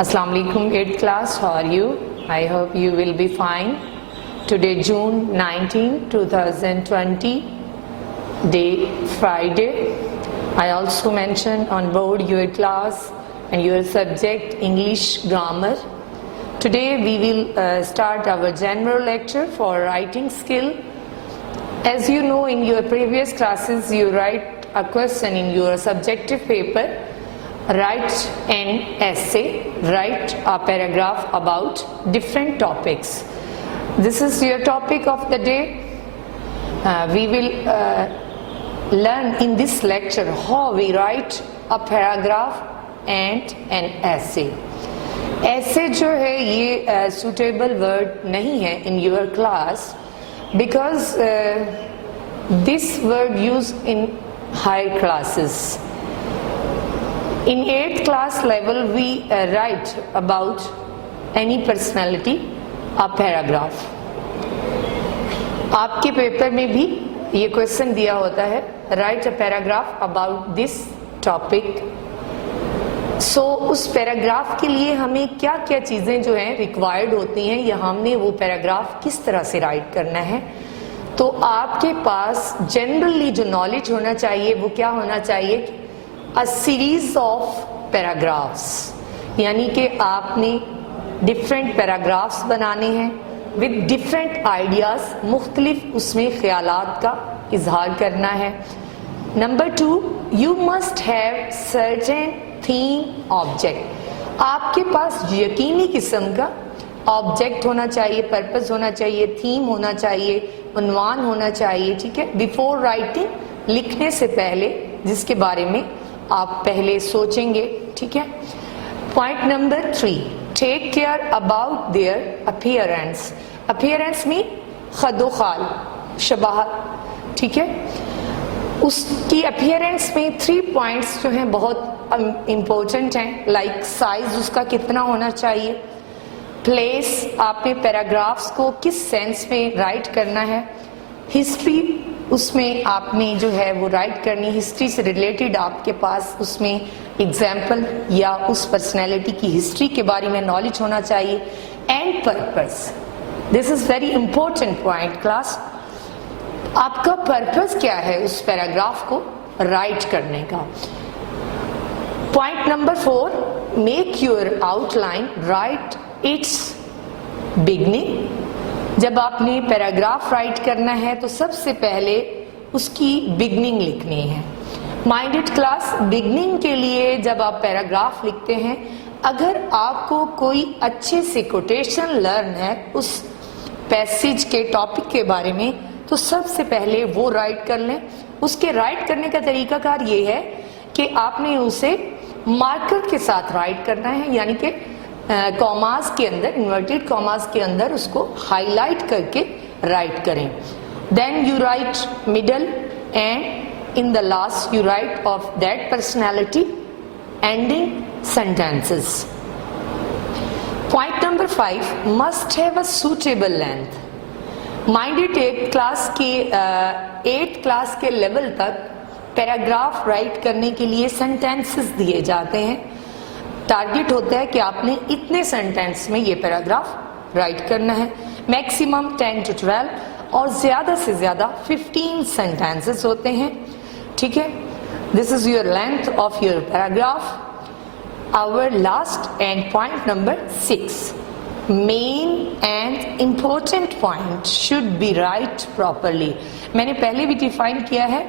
Assalamu alaikum 8th class, how are you? I hope you will be fine. Today June 19, 2020, day Friday. I also mentioned on board your class and your subject English grammar. Today we will start our general lecture for writing skill. As you know, in your previous classes you write a question in your subjective paper. Write an essay, write a paragraph about different topics. This is your topic of the day. We will learn in this lecture how we write a paragraph and an essay. Essay जो है ये suitable word नहीं है in your class because this word used in higher classes. In 8th class level we write about any personality a paragraph. आपके paper में भी ये question दिया होता है, write a paragraph about this topic. So उस पैराग्राफ के लिए हमें क्या क्या चीज़ें जो हैं रिक्वायर्ड होती हैं या हमने वो पैराग्राफ किस तरह से राइट करना है. तो आपके पास जनरली जो नॉलेज होना चाहिए वो क्या होना चाहिए, A series of paragraphs, यानी कि आपने डिफरेंट पैराग्राफ्स बनाने हैं विद डिफरेंट आइडियाज, मुख्तलिफ उसमें ख्यालात का इजहार करना है. Number 2, you must have certain theme object. आपके पास यकीनी किस्म का ऑब्जेक्ट होना चाहिए, पर्पस होना चाहिए, थीम होना चाहिए, उन्वान होना चाहिए. ठीक है, बिफोर राइटिंग, लिखने से पहले जिसके बारे में आप पहले सोचेंगे. ठीक है. Point number 3, take care about their appearance. Appearance में खदोखाल, शबाहत. ठीक है, उसकी अपीयरेंस में 3 पॉइंट्स जो हैं बहुत इम्पोर्टेंट हैं. लाइक साइज उसका कितना होना चाहिए, प्लेस, आपने पैराग्राफ्स को किस सेंस में राइट करना है, हिस्ट्री उसमें आपने जो है वो राइट करनी, हिस्ट्री से रिलेटेड आपके पास उसमें एग्जाम्पल या उस पर्सनैलिटी की हिस्ट्री के बारे में नॉलेज होना चाहिए. And purpose, this is very important point class. आपका पर्पस क्या है उस पैराग्राफ को राइट करने का. Point number 4, make your outline, right it's beginning. जब आपने पैराग्राफ राइट करना है तो सबसे पहले उसकी बिगनिंग लिखनी है. माइंडेड क्लास, बिगनिंग के लिए जब आप पैराग्राफ लिखते हैं, अगर आपको कोई अच्छे से कोटेशन लर्न है उस पैसेज के टॉपिक के बारे में, तो सबसे पहले वो राइट कर लें. उसके राइट करने का तरीकाकार ये है कि आपने उसे मार्कर के साथ राइट करना है, यानी कि कॉमास के अंदर, इन्वर्टेड कॉमास के अंदर उसको हाईलाइट करके राइट करें. Then you write middle and in the last you write of that personality ending sentences. Point number 5, must have a suitable length. Minded 8th class के लेवल तक paragraph write करने के लिए सेंटेंसेस दिए जाते हैं. टारगेट होता है कि आपने इतने सेंटेंस में ये पैराग्राफ राइट करना है. मैक्सिमम 10 to 12 और ज्यादा से ज्यादा 15 सेंटेंसेस होते हैं. ठीक है, this is your length of your paragraph. Our last and point number 6, main and important point should be write properly. मैंने पहले भी डिफाइन किया है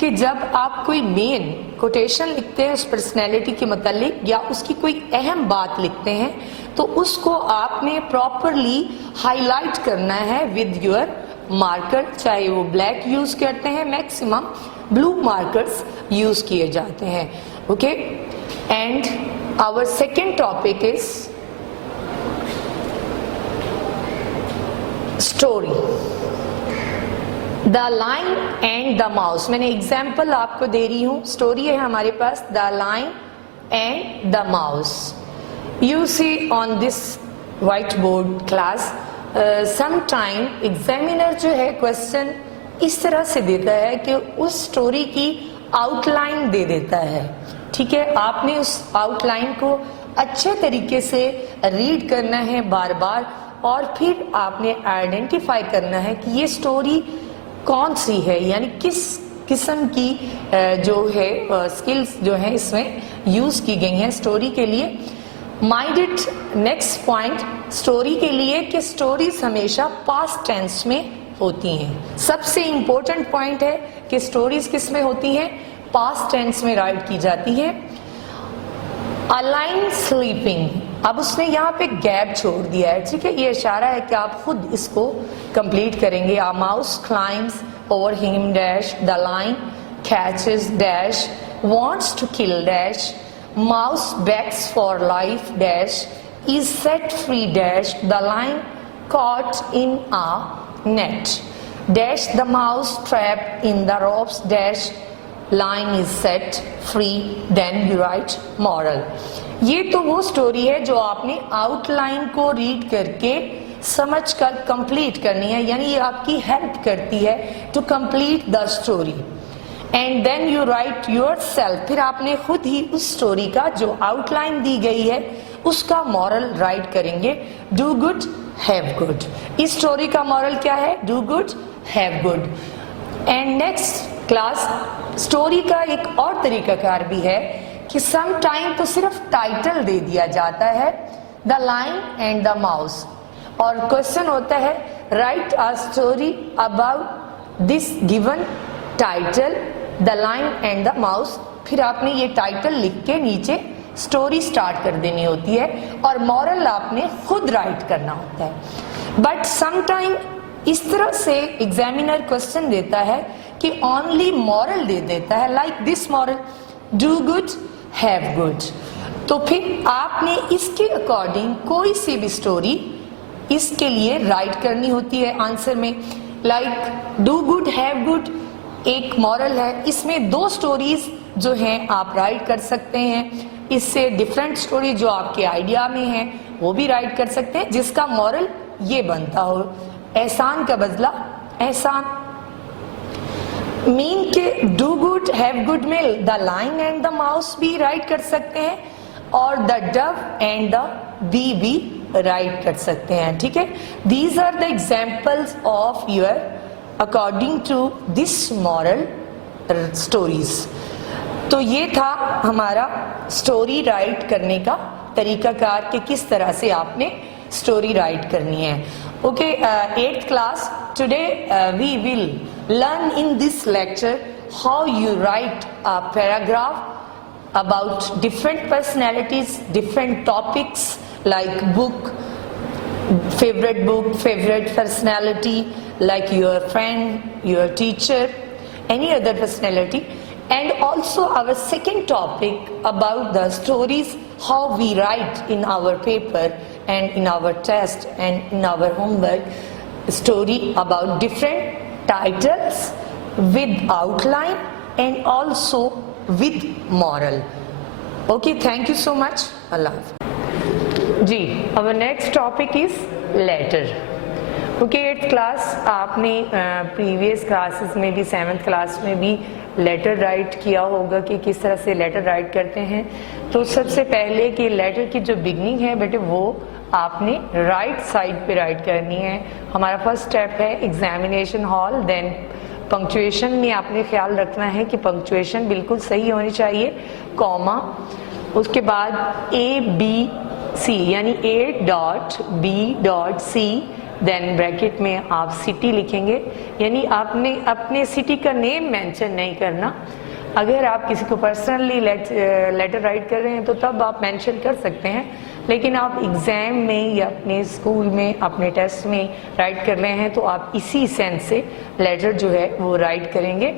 कि जब आप कोई मेन कोटेशन लिखते हैं उस पर्सनैलिटी के मतलब या उसकी कोई अहम बात लिखते हैं तो उसको आपने प्रॉपरली हाईलाइट करना है विद योर मार्कर. चाहे वो ब्लैक यूज करते हैं, मैक्सिमम ब्लू मार्कर्स यूज किए जाते हैं. Okay, and our second topic is story. The lion and the mouse. मैंने एग्जाम्पल आपको दे रही हूं. स्टोरी है हमारे पास, the lion and the mouse. You see on this white board class, sometime examiner जो है क्वेश्चन इस तरह से देता है कि उस स्टोरी की आउटलाइन दे देता है. ठीक है, आपने उस आउटलाइन को अच्छे तरीके से रीड करना है बार बार, और फिर आपने आइडेंटिफाई करना है कि ये स्टोरी कौन सी है, यानी किस किस्म की जो है स्किल्स जो है इसमें यूज की गई हैं स्टोरी के लिए। Mind it next point story के लिए कि स्टोरीज हमेशा पास्ट टेंस में होती हैं। सबसे इंपॉर्टेंट पॉइंट है कि स्टोरीज किस में होती हैं, पास्ट टेंस में राइट की जाती है। अलाइन स्लीपिंग, अब उसने यहाँ पे गैप छोड़ दिया है, ठीक है, ये इशारा है कि आप खुद इसको कंप्लीट करेंगे। A mouse climbs over him dash, the lion catches dash, wants to kill dash, mouse begs for life dash, is set free dash, the lion caught in a net dash, the mouse trapped in the ropes dash, lion is set free, then you write moral। ये तो वो story है जो आपने outline को read करके समझकर complete करनी है, यानी ये आपकी हेल्प करती है to complete the story. And then you write yourself, फिर आपने खुद ही उस स्टोरी का जो आउटलाइन दी गई है उसका मॉरल राइट करेंगे। डू गुड हैव गुड, इस स्टोरी का मॉरल क्या है, do good have good. And next class story का एक और तरीकाकार भी है कि सम टाइम तो सिर्फ टाइटल दे दिया जाता है, the lion and the mouse, और क्वेश्चन होता है write a story about this given title the lion and the mouse. फिर आपने ये टाइटल लिख के नीचे स्टोरी स्टार्ट कर देनी होती है और मॉरल आपने खुद राइट करना होता है। बट समटाइम इस तरह से एग्जामिनर क्वेश्चन देता है कि ओनली मॉरल दे देता है, like this moral, do good have good. तो फिर आपने इसके अकॉर्डिंग कोई सी भी स्टोरी इसके लिए राइट करनी होती है आंसर में। Like do good have good एक मॉरल है, इसमें दो स्टोरीज जो हैं आप राइट कर सकते हैं। इससे डिफरेंट स्टोरी जो आपके आइडिया में है वो भी राइट कर सकते हैं, जिसका मॉरल ये बनता हो, एहसान का बदला एहसान। मीन के डू गुड हैव गुड में the lion and the mouse भी राइट कर सकते हैं और the dove and the bee भी राइट कर सकते हैं, ठीक है। These are the examples of your according to this moral stories. तो ये था हमारा स्टोरी राइट करने का तरीकाकार कि किस तरह से आपने स्टोरी राइट करनी है। Okay, 8th class today we will learn in this lecture how you write a paragraph about different personalities, different topics like book, favorite personality, like your friend, your teacher, any other personality, and also our second topic about the stories, how we write in our paper and in our test and in our homework, story about different titles with outline and also with moral. Okay, thank you so much. Allah Hafiz. जी, our next topic is letter. Okay, 8th class आपने previous classes में भी 7th class में भी letter right किया होगा कि किस तरह से लेटर राइट करते हैं। तो सबसे पहले कि लेटर की जो बिगनिंग है बेटे वो आपने राइट साइड पे राइट करनी है। हमारा फर्स्ट स्टेप है एग्जामिनेशन हॉल, देन पंक्चुएशन में आपने ख्याल रखना है कि पंक्चुएशन बिल्कुल सही होनी चाहिए, कॉमा, उसके बाद ABC यानी A.B.C, देन ब्रैकेट में आप सिटी लिखेंगे, यानी आपने अपने सिटी का नेम मेंशन नहीं करना। अगर आप किसी को पर्सनली लेटर राइट कर रहे हैं तो तब आप मेंशन कर सकते हैं, लेकिन आप एग्जाम में या अपने स्कूल में अपने टेस्ट में राइट कर रहे हैं तो आप इसी सेंस से लेटर जो है वो राइट करेंगे,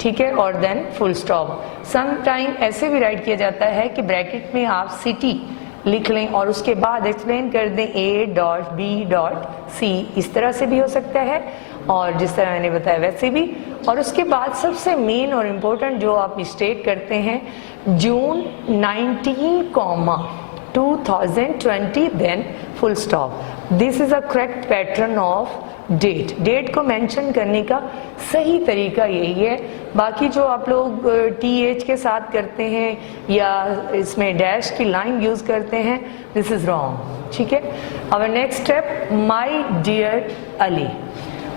ठीक है। और then full stop. Some time ऐसे भी राइट किया जाता है कि ब्रैकेट में आप सिटी लिख लें और उसके बाद एक्सप्लेन कर दें A.B.C, इस तरह से भी हो सकता है और जिस तरह मैंने बताया वैसे भी। और उसके बाद सबसे मेन और इम्पोर्टेंट जो आप मिस्टेक करते हैं, June 19, 2020 then full stop. This is a correct pattern of date. Date को मेंशन करने का सही तरीका यही है। बाकी जो आप लोग TH के साथ करते हैं या इसमें डैश की लाइन यूज करते हैं, दिस इज रॉन्ग, ठीक है। Our next step, my dear Ali.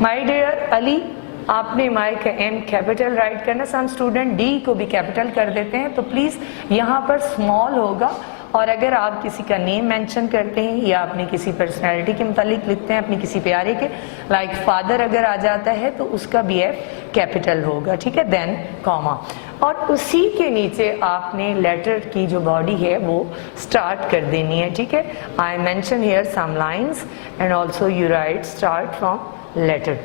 My dear Ali, आपने माय का M कैपिटल राइट करना। सम स्टूडेंट D को भी कैपिटल कर देते हैं, तो प्लीज यहाँ पर स्मॉल होगा। और अगर आप किसी का नेम मेंशन करते हैं या अपनी किसी पर्सनैलिटी के मुतालिक लिखते हैं, अपनी किसी प्यारे के, लाइक फादर अगर आ जाता है तो उसका भी F कैपिटल होगा, ठीक है। देन कॉमा, और उसी के नीचे आपने लेटर की जो बॉडी है वो स्टार्ट कर देनी है, ठीक है। I mention here some lines and also you write start from letter.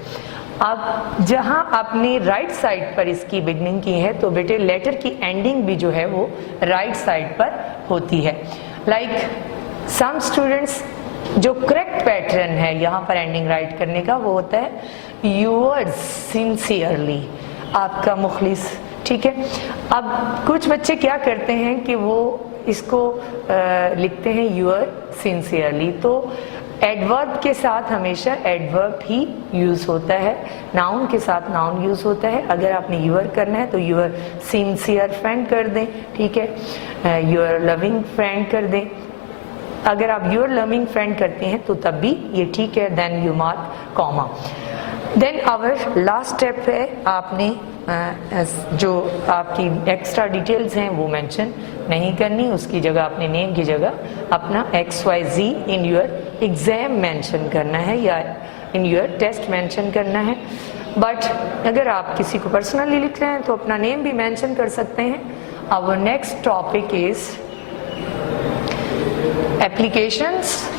अब जहां आपने राइट साइड पर इसकी बिगनिंग की है, तो बेटे लेटर की एंडिंग भी जो है वो राइट साइड पर होती है। लाइक सम स्टूडेंट्स, जो करेक्ट पैटर्न है यहाँ पर एंडिंग राइट करने का, वो होता है योर्स सिंसियरली, आपका मुखलिस, ठीक है। अब कुछ बच्चे क्या करते हैं कि वो इसको लिखते हैं यूर सिंसियरली, तो एडवर्ब के साथ हमेशा एडवर्ब ही यूज होता है, नाउन के साथ नाउन यूज होता है। अगर आपने यूर करना है तो यूर सिंसियर फ्रेंड कर दें, ठीक है, यूर लविंग फ्रेंड कर दें। अगर आप यूर लविंग फ्रेंड करते हैं तो तब भी ये ठीक है। Then you mark comma. Then our last step है, आपने जो आपकी एक्स्ट्रा डिटेल्स हैं वो मेंशन नहीं करनी, उसकी जगह अपने नेम की जगह अपना XYZ in your exam mention करना है या इन योर टेस्ट मेंशन करना है। बट अगर आप किसी को पर्सनली लिख रहे हैं तो अपना नेम भी मेंशन कर सकते हैं। Our next topic is applications.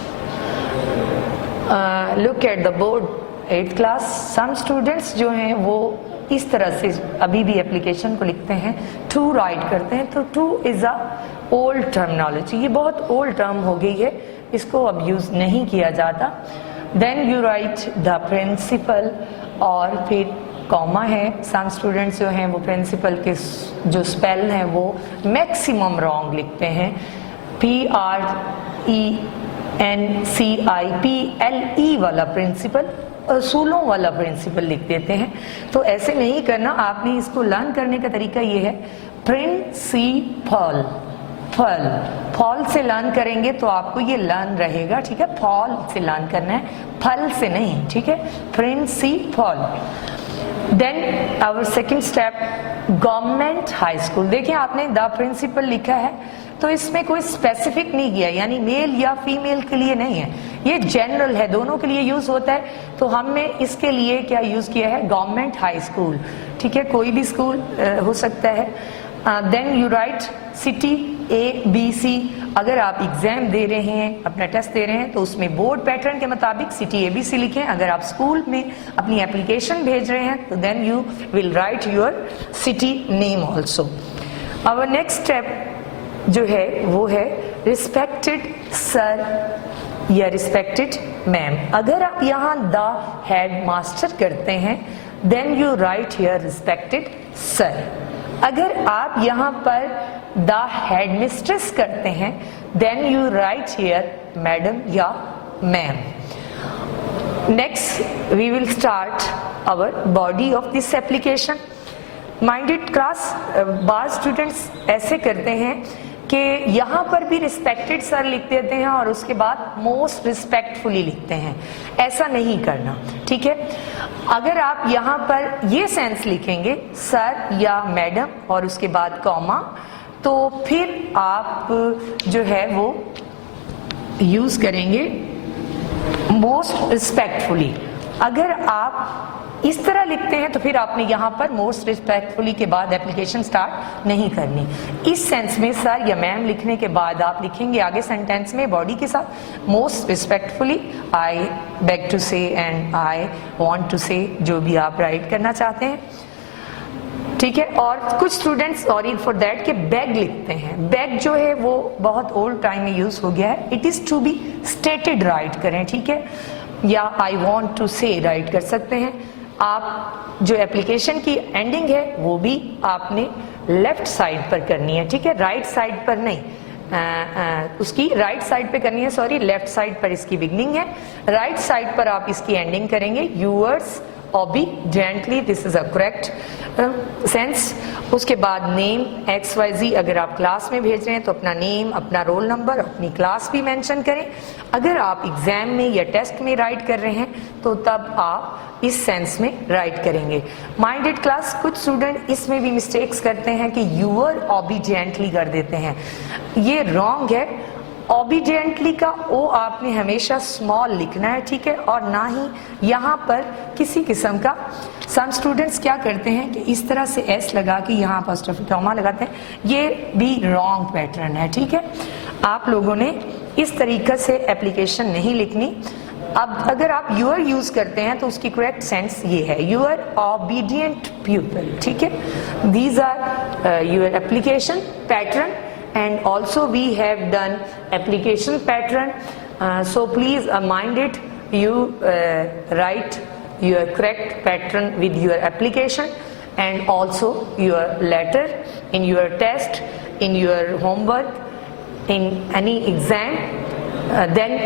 Look at the board 8th class. Some students जो हैं वो इस तरह से अभी भी एप्लीकेशन को लिखते हैं, टू राइट करते हैं, तो two is a old terminology, ये बहुत ओल्ड टर्म हो गई है, इसको अब यूज नहीं किया जाता। Then you write the principal और फिर कॉमा है। सम स्टूडेंट्स जो हैं वो प्रिंसिपल के जो स्पेल हैं वो मैक्सिमम रॉन्ग लिखते हैं, PRENCIPLE वाला प्रिंसिपल, असूलों वाला प्रिंसिपल लिख देते हैं। तो ऐसे नहीं करना, आपने इसको लर्न करने का तरीका ये है, प्रिंसिपल, फल, फॉल से लर्न करेंगे तो आपको ये लर्न रहेगा, ठीक है। फॉल से लर्न करना है, फल से नहीं, ठीक है। Principal. Then our second step, government high school. देखिए आपने द प्रिंसिपल लिखा है तो इसमें कोई स्पेसिफिक नहीं किया, यानी मेल या फीमेल के लिए नहीं है, ये जनरल है, दोनों के लिए यूज होता है। तो हमने इसके लिए क्या यूज किया है, गवर्नमेंट हाई स्कूल, ठीक है, कोई भी स्कूल हो सकता है। Then you write city ABC। अगर आप एग्जाम दे रहे हैं, अपना टेस्ट दे रहे हैं, तो उसमें बोर्ड पैटर्न के मुताबिक सिटी ABC लिखें। अगर आप स्कूल में अपनी एप्लीकेशन भेज रहे हैं तो then you will write your city name also. Our next step जो है वो है रिस्पेक्टेड सर या रिस्पेक्टेड मैम। अगर आप यहाँ द हेड मास्टर करते हैं then you write here respected sir. अगर आप यहाँ पर द हेड मिस्ट्रेस करते हैं then you write here madam या ma'am. Next we will start our body of this application. Minded class, बाज़ स्टूडेंट्स ऐसे करते हैं कि यहाँ पर भी रिस्पेक्टेड सर लिख देते हैं और उसके बाद मोस्ट रिस्पेक्टफुली लिखते हैं, ऐसा नहीं करना, ठीक है। अगर आप यहाँ पर ये सेंस लिखेंगे सर या मैडम और उसके बाद कॉमा, तो फिर आप जो है वो यूज करेंगे मोस्ट रिस्पेक्टफुली। अगर आप इस तरह लिखते हैं तो फिर आपने यहाँ पर मोस्ट रिस्पेक्टफुली के बाद एप्लीकेशन स्टार्ट नहीं करनी। इस सेंस में सर या मैम लिखने के बाद आप लिखेंगे आगे सेंटेंस में बॉडी के साथ most respectfully I beg to say and I want to say, जो भी आप राइट करना चाहते हैं, ठीक है। और कुछ स्टूडेंट्स सॉरी फॉर दैट के बैग लिखते हैं। बैग जो है वो बहुत ओल्ड टाइम में यूज हो गया है, it is to be stated write करें, ठीक है, या I want to say write कर सकते हैं। आप जो एप्लीकेशन की एंडिंग है वो भी आपने लेफ्ट साइड पर करनी है, ठीक है, राइट साइड पर नहीं। उसकी राइट साइड पे करनी है, सॉरी लेफ्ट साइड पर इसकी बिगनिंग है, राइट साइड पर आप इसकी एंडिंग करेंगे। Yours obediently, this is a correct sense. उसके बाद नेम XYZ, अगर आप क्लास में भेज रहे हैं तो अपना नेम, अपना रोल नंबर, अपनी क्लास भी मेंशन करें। अगर आप एग्जाम में या टेस्ट में राइट कर रहे हैं तो तब आप इस सेंस में राइट करेंगे। माइंडेड क्लास, कुछ स्टूडेंट इसमें भी मिस्टेक्स करते हैं कि यूअर ऑबिडियंटली कर देते हैं, ये रॉन्ग है। ऑबिडियंटली का ओ आपने हमेशा स्मॉल लिखना है, ठीक है, और ना ही यहाँ पर किसी किस्म का, सम स्टूडेंट्स क्या करते हैं कि इस तरह से एस लगा के यहाँ अपॉस्ट्रोफी कॉमा लगाते हैं, ये भी रॉन्ग पैटर्न है, ठीक है। आप लोगों ने इस तरीके से एप्लीकेशन नहीं लिखनी। अब अगर आप यूअर यूज करते हैं तो उसकी करेक्ट सेंस ये है, यूअर ऑबिडियंट प्यूपिल, ठीक है। These are your application pattern and also we have done application pattern, so please mind it, you write your correct pattern with your application and also your letter in your test, in your homework, in any exam, then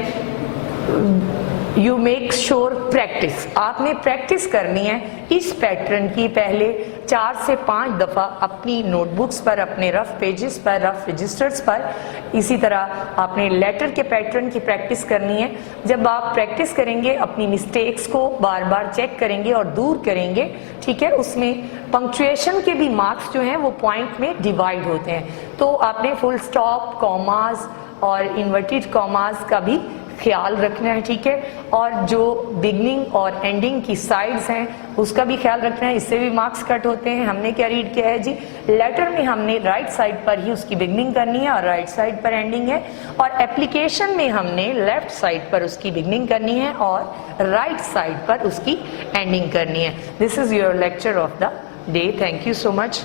you make sure practice, आपने practice करनी है इस pattern की पहले 4 से 5 दफा अपनी notebooks पर, अपने रफ पेजेस पर, रफ रजिस्टर्स पर। इसी तरह आपने लेटर के पैटर्न की प्रैक्टिस करनी है। जब आप प्रैक्टिस करेंगे अपनी मिस्टेक्स को बार बार चेक करेंगे और दूर करेंगे, ठीक है, उसमें पंक्चुएशन के भी मार्क्स जो हैं वो पॉइंट में डिवाइड होते हैं, तो आपने फुल स्टॉप, कॉमास और इन्वर्टेड कॉमास का भी ख्याल रखना है, ठीक है, और जो बिगनिंग और एंडिंग की साइड्स हैं उसका भी ख्याल रखना है, इससे भी मार्क्स कट होते हैं। हमने क्या रीड किया है जी, लेटर में हमने राइट साइड पर ही उसकी बिगनिंग करनी है और राइट साइड पर एंडिंग है, और एप्लीकेशन में हमने लेफ्ट साइड पर उसकी बिगनिंग करनी है और राइट साइड पर उसकी एंडिंग करनी है। This is your lecture of the day. Thank you so much.